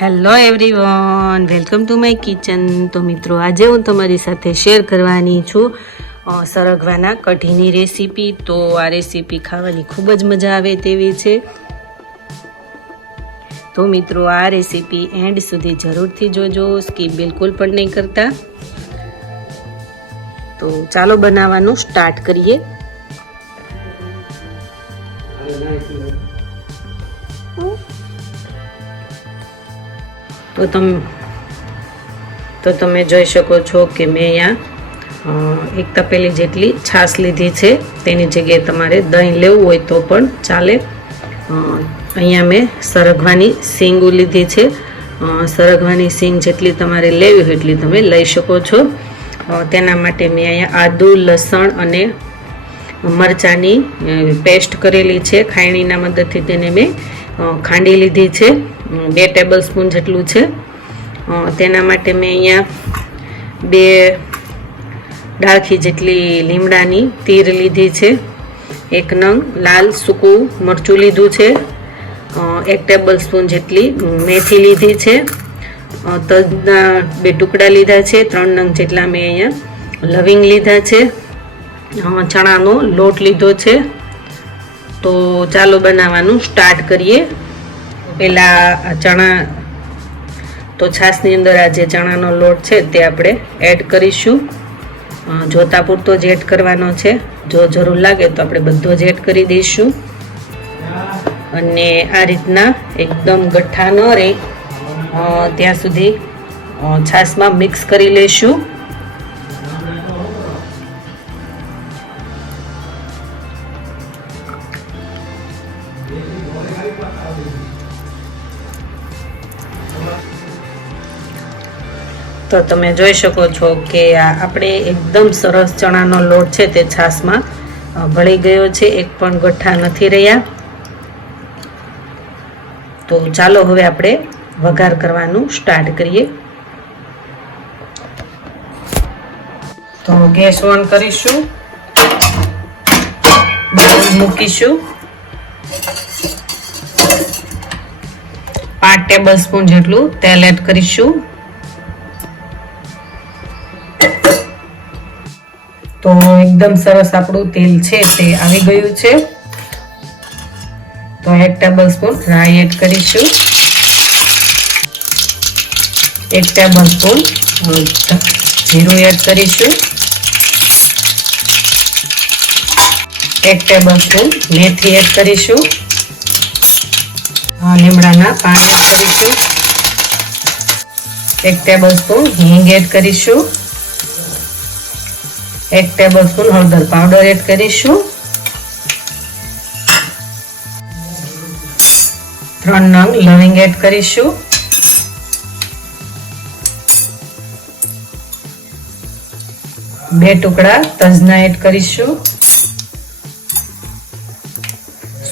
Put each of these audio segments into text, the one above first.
Hello everyone welcome to my kitchen તો મિત્રો, આજે હું તમારી સાથે શેર કરવાની છું સરગવાના કઢીની રેસીપી તો આ રેસીપી ખાવાની ખૂબ જ મજા આવે તેવી છે. તો મિત્રો, આ રેસીપી એન્ડ સુધી જરૂરથી જોજો. સ્કીપ બિલકુલ પણ નહીં કરતા. તો ચાલો બનાવવાનું સ્ટાર્ટ કરીએ. તો તમે તો તમે જોઈ શકો છો કે મેં અહીંયા એક તપેલી જેટલી છાશ લીધી છે. તેની જગ્યાએ તમારે દહીં લેવું હોય તો પણ ચાલે. અહીંયા મેં સરગવાની સીંગો લીધી છે. સરગવાની સીંગ જેટલી તમારે લેવી હોય એટલી તમે લઈ શકો છો. તેના માટે મેં અહીંયા આદુ, લસણ અને મરચાંની પેસ્ટ કરેલી છે. ખાયણીના મદદથી તેને મેં ખાંડી લીધી છે. બે ટેબલ સ્પૂન જેટલું છે. તેના માટે મેં અહીંયા બે ડાળખી જેટલી લીમડાની તીર લીધી છે. એક નંગ લાલ સૂકું મરચું લીધું છે. એક ટેબલ સ્પૂન જેટલી મેથી લીધી છે. તજના બે ટુકડા લીધા છે. ત્રણ નંગ જેટલા મેં અહીંયા લવિંગ લીધા છે. ચણાનો લોટ લીધો છે. તો ચાલો બનાવવાનું સ્ટાર્ટ કરીએ. પેલા ચણા, તો છાશની અંદર આ જે ચણાનો લોટ છે તે આપણે એડ કરીશું. જોતા પૂરતો જ એડ કરવાનો છે. જો જરૂર લાગે તો આપણે બધો જ એડ કરી દઈશું. અને આ રીતના એકદમ ગઠ્ઠા ન રહે. ત્યાં સુધી છાશમાં મિક્સ કરી લઈશું તો તમે જોઈ શકો છો કે આપણે એકદમ સરસ ચણાનો લોટ છે તે છાશમાં ભળી ગયો છે, એક પણ ગઠ્ઠા નથી રહ્યા. તો ચાલો હવે આપણે વઘાર કરવાનું સ્ટાર્ટ કરીએ. તો ગેસ ઓન કરીશું. મૂકીશું. પાંચ ટેબલ સ્પૂન જેટલું તેલ એડ કરીશું. તો એકદમ સરસ આપણું તેલ છે તે આવી ગયું છે. તો એક ટેબલ સ્પૂન રાઈ એડ કરીશું. એક ટેબલ સ્પૂન જીરું એડ કરીશું. એક ટેબલ સ્પૂન મેથી એડ કરીશું. લીમડાના પાન એડ કરીશું. એક ટેબલ સ્પૂન હિંગ એડ કરીશું. એક ટેબલ સ્પૂન હળદર પાવડર એડ કરીશું. ત્રણ નંગ લવિંગ એડ કરીશું. બે ટુકડા તજના એડ કરીશું.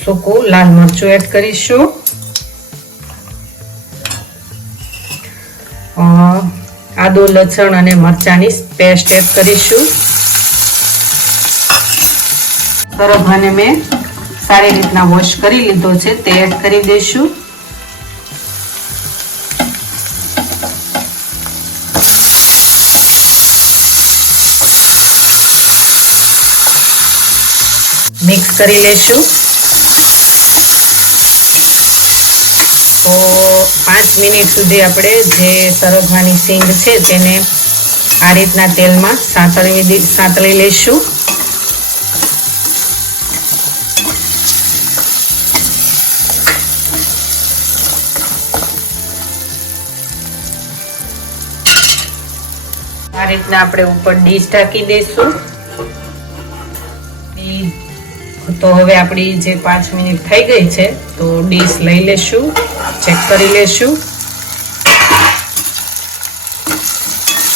સૂકું લાલ મરચું એડ કરીશું. આદુ, લસણ અને મરચાંની પેસ્ટ એડ કરીશું. સરગવાને મેં સારી રીતના વોશ કરી લીધો છે. તે એડ કરી દઈશું. મિક્સ કરી લેશું. તો પાંચ મિનિટ સુધી આપણે જે સરગવાની સિંગ છે તેને આ રીતના તેલમાં સાંતળવી દી- સાંતળી લઈશું આ રીતના આપણે ઉપર ડીશ ઢાંકી દઈશું. તો હવે આપણી જે પાંચ મિનિટ થઈ ગઈ છે, તો ડીશ લઈ લેશું, ચેક કરી લેશું.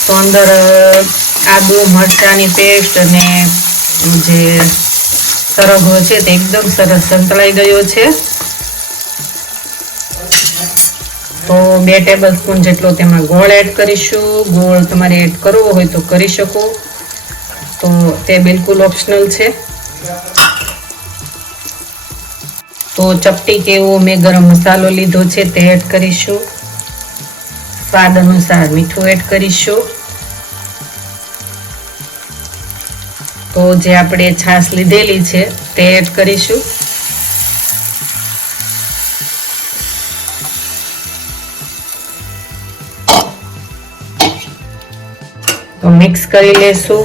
તો અંદર આદુ, મરચાંની પેસ્ટ અને જે સરગો છે તે એકદમ સરસ સંતળાઈ ગયો છે. તો બે ટેબલ સ્પૂન જેટલો તેમાં ગોળ એડ કરીશું. ગોળ તમારે એડ કરવો હોય તો કરી શકો. તો તે બિલકુલ ઓપ્શનલ છે. તો ચપટી કે એવો મેં ગરમ મસાલો લીધો છે તે એડ કરીશું. સ્વાદ અનુસાર મીઠું એડ કરીશું. તો જે આપણે છાશ લીધેલી છે તે એડ કરીશું. મિક્સ કરી લેશું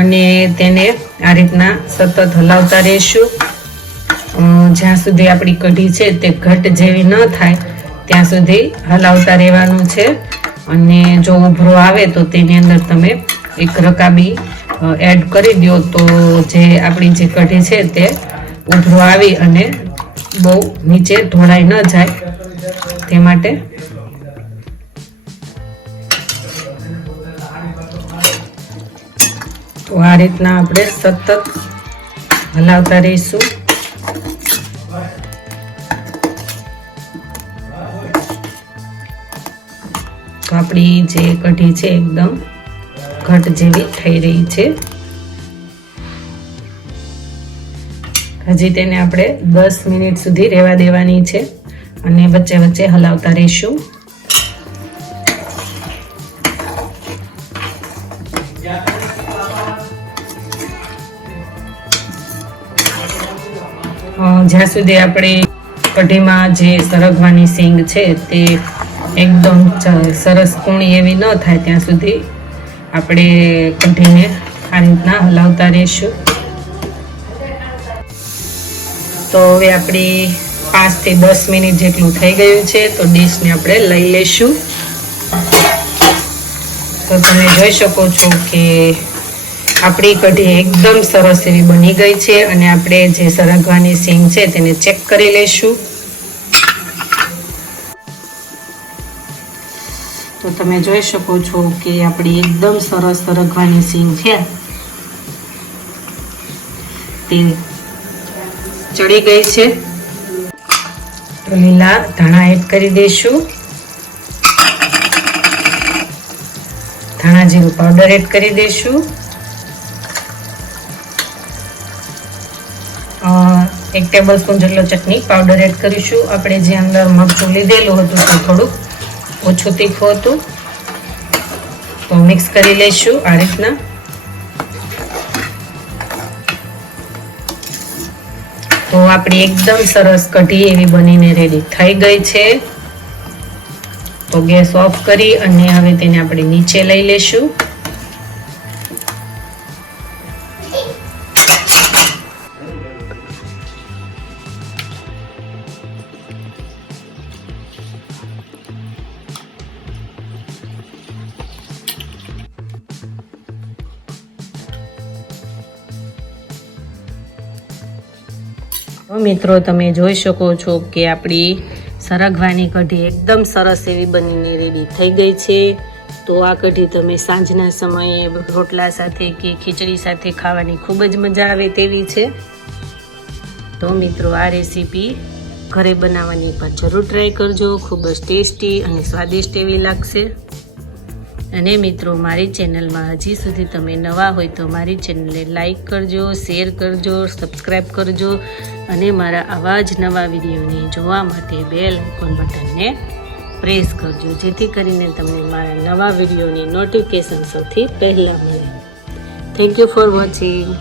અને તેને આ રીતના સતત હલાવતા રહેશું. જ્યાં સુધી આપણી કઢી છે તે ઘટ જેવી ન થાય, ત્યાં સુધી હલાવતા રહેવાનું છે. અને જો ઉભરો આવે તો તેની અંદર તમે એક રકાબી એડ કરી દો તો જે આપણી જે કઢી છે તે ઉભરો આવી અને બહુ નીચે ઢોળાઈ ન જાય. તે માટે તો આ રીતના આપણે સતત હલાવતા રહીશું. તો આપણી જે કઢી છે એકદમ ઘટ જેવી થઈ રહી છે. હજી તેને આપણે દસ મિનિટ સુધી રહેવા દેવાની છે અને વચ્ચે વચ્ચે હલાવતા રહીશું. જ્યાં સુધી આપણે કઢીમાં જે સરગવાની સિંગ છે તે એકદમ સરસ કૂણી એવી ન થાય ત્યાં સુધી આપણે કઢીને આ રીતના હલાવતા રહીશું. તો હવે આપણી પાંચથી દસ મિનિટ જેટલું થઈ ગયું છે તો ડીશને આપણે લઈ લઈશું. તો તમે જોઈ શકો છો કે આપણી કઢી એકદમ સરસ એવી બની ગઈ છે અને આપણે જે સરગવાની સિંગ છે તેને ચેક કરી લઈશું. તો તમે જોઈ શકો છો કે આપણી એકદમ સરસ સરગવાની સિંગ છે. તે ચડી ગઈ છે. તો લીલા ધાણા એડ કરી દઈશું. ધાણા જીરું પાવડર એડ કરી દઈશું. એક ટેબલ સ્પૂન જેટલો ચટણી પાવડર એડ કરીશું. આપણે જે અંદર મરચું લીધેલું હતું તે થોડુંક ઓછું તીખું હતું. તો મિક્સ કરી લઈશું આ રીતના. તો આપણી એકદમ સરસ કઢી એવી બનીને રેડી થઈ ગઈ છે. તો ગેસ ઓફ કરી અને હવે તેને આપણે નીચે લઈ લેશું મિત્રો, તમે જોઈ શકો છો કે આપણી સરગવાની કઢી એકદમ સરસ એવી બનીને રેડી થઈ ગઈ છે. તો આ કઢી તમે સાંજના સમયે રોટલા સાથે કે ખીચડી સાથે ખાવાની ખૂબ જ મજા આવે તેવી છે. તો મિત્રો, આ રેસીપી ઘરે બનાવવાની પણ જરૂર ટ્રાય કરજો. ખૂબ જ ટેસ્ટી અને સ્વાદિષ્ટ એવી લાગશે. અને મિત્રો, મારી ચેનલમાં હજી સુધી તમે નવા હોય તો મારી ચેનલને લાઈક કરજો, શેર કરજો સબસ્ક્રાઈબ કરજો અને મારા આવા જ નવા વિડીયોને જોવા માટે બેલ આઇકોન બટનને પ્રેસ કરજો, જેથી કરીને તમને મારા નવા વિડીયોની નોટિફિકેશન સૌથી પહેલાં મળે. Thank you for watching